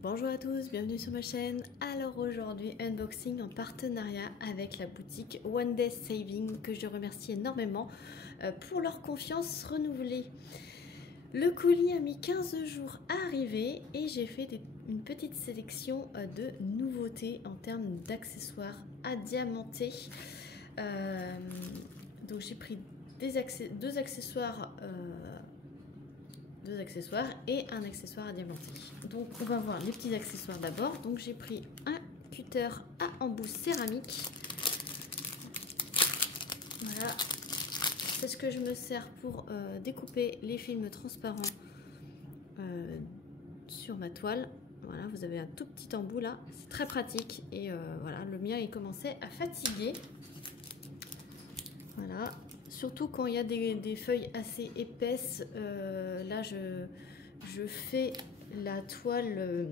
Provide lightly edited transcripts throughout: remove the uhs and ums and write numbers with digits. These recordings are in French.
Bonjour à tous, bienvenue sur ma chaîne. Alors aujourd'hui, unboxing en partenariat avec la boutique One Day Saving que je remercie énormément pour leur confiance renouvelée. Le colis a mis 15 jours à arriver et j'ai fait une petite sélection de nouveautés en termes d'accessoires à diamanter. Donc j'ai pris deux accessoires et un accessoire à diamanter. Donc on va voir les petits accessoires d'abord. Donc j'ai pris un cutter à embout céramique. Voilà, c'est ce que je me sers pour découper les films transparents sur ma toile. Voilà, vous avez un tout petit embout là, c'est très pratique. Et voilà, le mien il commençait à fatiguer. Voilà. Surtout quand il y a des feuilles assez épaisses, là je fais la toile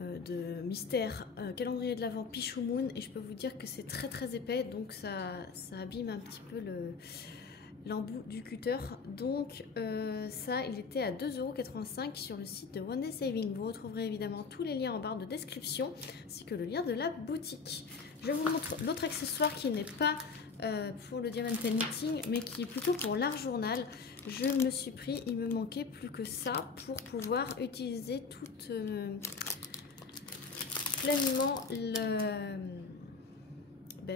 de mystère calendrier de l'Avent Pichou Moon et je peux vous dire que c'est très épais, donc ça abîme un petit peu l'embout du cutter. Donc ça il était à 2,85 € sur le site de One Day Saving. Vous retrouverez évidemment tous les liens en barre de description ainsi que le lien de la boutique. Je vous montre l'autre accessoire qui n'est pas pour le Diamond Knitting mais qui est plutôt pour l'art journal. Je me suis pris, il me manquait plus que ça pour pouvoir utiliser pleinement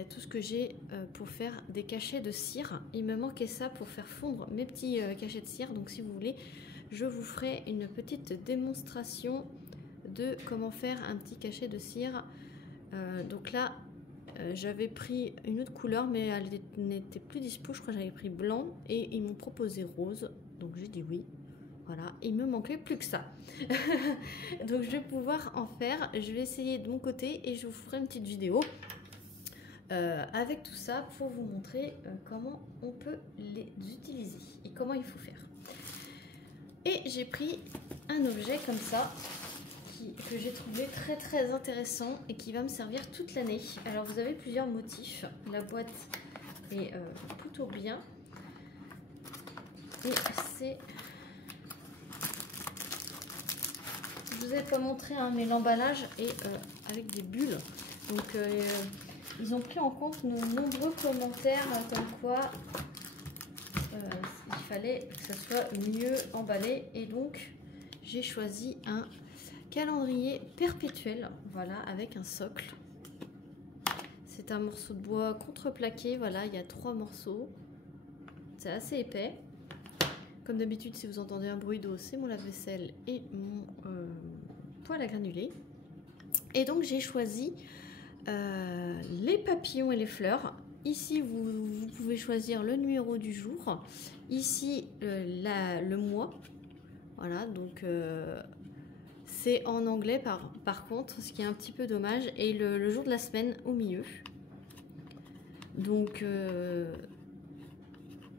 tout ce que j'ai pour faire des cachets de cire. Il me manquait ça pour faire fondre mes petits cachets de cire. Donc si vous voulez, je vous ferai une petite démonstration de comment faire un petit cachet de cire. Donc là j'avais pris une autre couleur mais elle n'était plus dispo, je crois que j'avais pris blanc et ils m'ont proposé rose, donc j'ai dit oui. Voilà, il me manquait plus que ça. Donc je vais pouvoir en faire, je vais essayer de mon côté et je vous ferai une petite vidéo avec tout ça pour vous montrer comment on peut les utiliser et comment il faut faire. Et j'ai pris un objet comme ça que j'ai trouvé très intéressant et qui va me servir toute l'année. Alors vous avez plusieurs motifs, la boîte est plutôt bien et c'est, je vous ai pas montré hein, mais l'emballage est avec des bulles, donc ils ont pris en compte nos nombreux commentaires comme quoi il fallait que ça soit mieux emballé et donc j'ai choisi un calendrier perpétuel, voilà, avec un socle. C'est un morceau de bois contreplaqué, voilà, il y a 3 morceaux. C'est assez épais. Comme d'habitude, si vous entendez un bruit d'eau, c'est mon lave-vaisselle et mon poêle à granulés. Et donc j'ai choisi les papillons et les fleurs. Ici, vous pouvez choisir le numéro du jour. Ici, le mois. Voilà, donc c'est en anglais par contre, ce qui est un petit peu dommage, et le jour de la semaine au milieu. Donc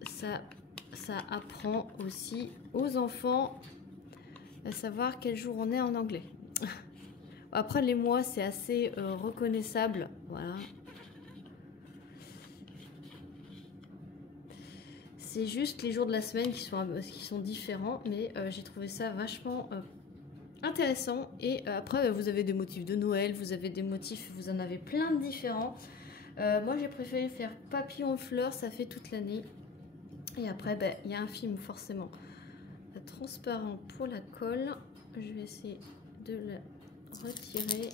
ça apprend aussi aux enfants à savoir quel jour on est en anglais. Après les mois c'est assez reconnaissable, voilà. C'est juste les jours de la semaine qui sont différents, mais j'ai trouvé ça vachement intéressant. Et après vous avez des motifs de Noël, vous avez des motifs, vous en avez plein de différents. Moi j'ai préféré faire papillon fleurs, ça fait toute l'année. Et après il y a un film forcément transparent pour la colle. Je vais essayer de la retirer.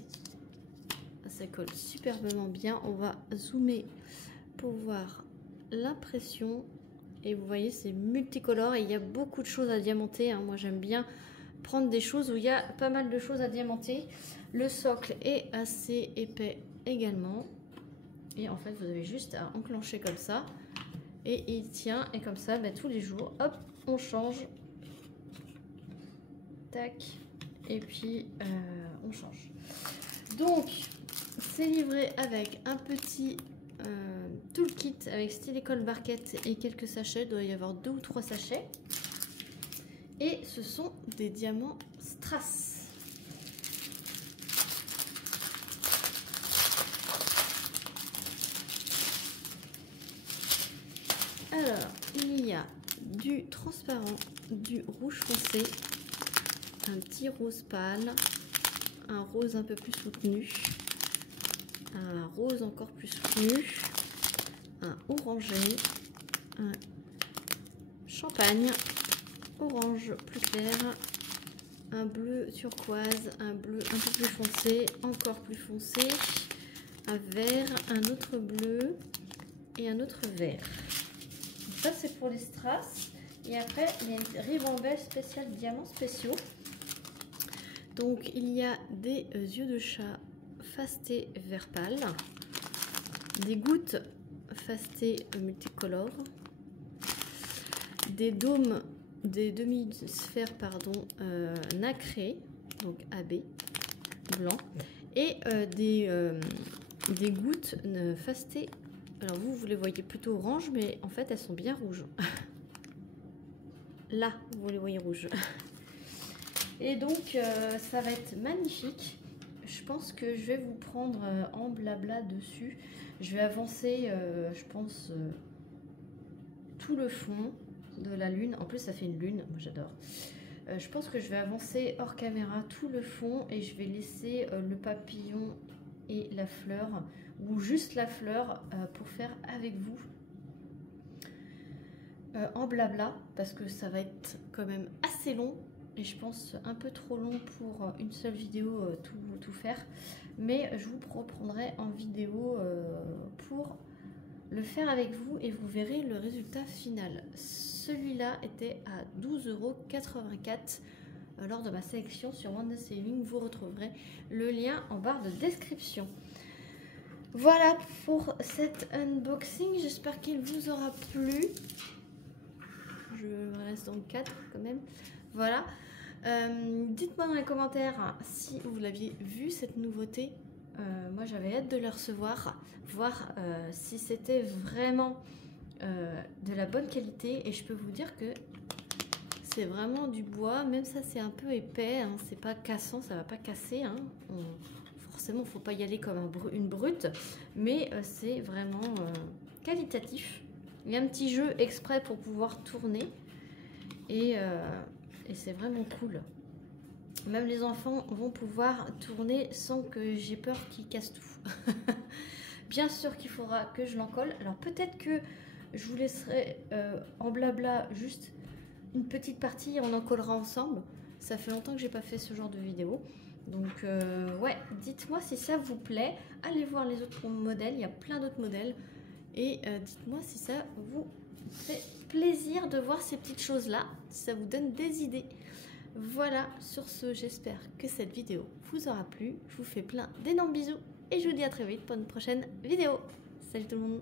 Ça colle superbement bien. On va zoomer pour voir l'impression. Et vous voyez c'est multicolore et il y a beaucoup de choses à diamanter hein. Moi j'aime bien prendre des choses où il y a pas mal de choses à diamanter. Le socle est assez épais également. Et en fait vous avez juste à enclencher comme ça. Et il tient et comme ça tous les jours, hop, on change. Tac. Et puis on change. Donc c'est livré avec un petit toolkit avec stylet colle barquette et quelques sachets. Il doit y avoir 2 ou 3 sachets. Et ce sont des diamants strass. Alors, il y a du transparent, du rouge foncé, un petit rose pâle, un rose un peu plus soutenu, un rose encore plus soutenu, un orangé, un champagne, orange plus clair, un bleu turquoise, un bleu un peu plus foncé, encore plus foncé, un vert, un autre bleu et un autre vert. Donc ça c'est pour les strass. Et après il y a une ribambelle spéciale diamants spéciaux. Donc il y a des yeux de chat fasté vert pâle, des gouttes fasté multicolores, des dômes, des demi-sphères pardon nacrées, donc AB blanc, et des gouttes fasté. Alors vous les voyez plutôt orange, mais en fait elles sont bien rouges. Là vous les voyez rouges. Et donc ça va être magnifique. Je pense que je vais vous prendre en blabla dessus. Je vais avancer, je pense, tout le fond de la lune. En plus ça fait une lune, moi j'adore. Je pense que je vais avancer hors caméra tout le fond et je vais laisser le papillon et la fleur, ou juste la fleur, pour faire avec vous en blabla, parce que ça va être quand même assez long et je pense un peu trop long pour une seule vidéo tout faire, mais je vous reprendrai en vidéo pour le faire avec vous et vous verrez le résultat final. Celui-là était à 12,84 € lors de ma sélection sur Wonder Saving. Vous retrouverez le lien en barre de description. Voilà pour cet unboxing, j'espère qu'il vous aura plu. Je reste dans le cadre quand même. Voilà. Dites-moi dans les commentaires si vous l'aviez vu cette nouveauté. Moi j'avais hâte de le recevoir, voir si c'était vraiment de la bonne qualité, et je peux vous dire que c'est vraiment du bois, même ça c'est un peu épais, hein, c'est pas cassant, ça va pas casser, hein. Forcément faut pas y aller comme une brute, mais c'est vraiment qualitatif. Il y a un petit jeu exprès pour pouvoir tourner et c'est vraiment cool. Même les enfants vont pouvoir tourner sans que j'ai peur qu'ils cassent tout. Bien sûr qu'il faudra que je l'encolle. Alors peut-être que je vous laisserai en blabla juste une petite partie, on en collera ensemble. Ça fait longtemps que j'ai pas fait ce genre de vidéo. Donc ouais, dites-moi si ça vous plaît. Allez voir les autres modèles, il y a plein d'autres modèles. Et dites-moi si ça vous fait plaisir de voir ces petites choses-là, si ça vous donne des idées. Voilà, sur ce, j'espère que cette vidéo vous aura plu. Je vous fais plein d'énormes bisous et je vous dis à très vite pour une prochaine vidéo. Salut tout le monde!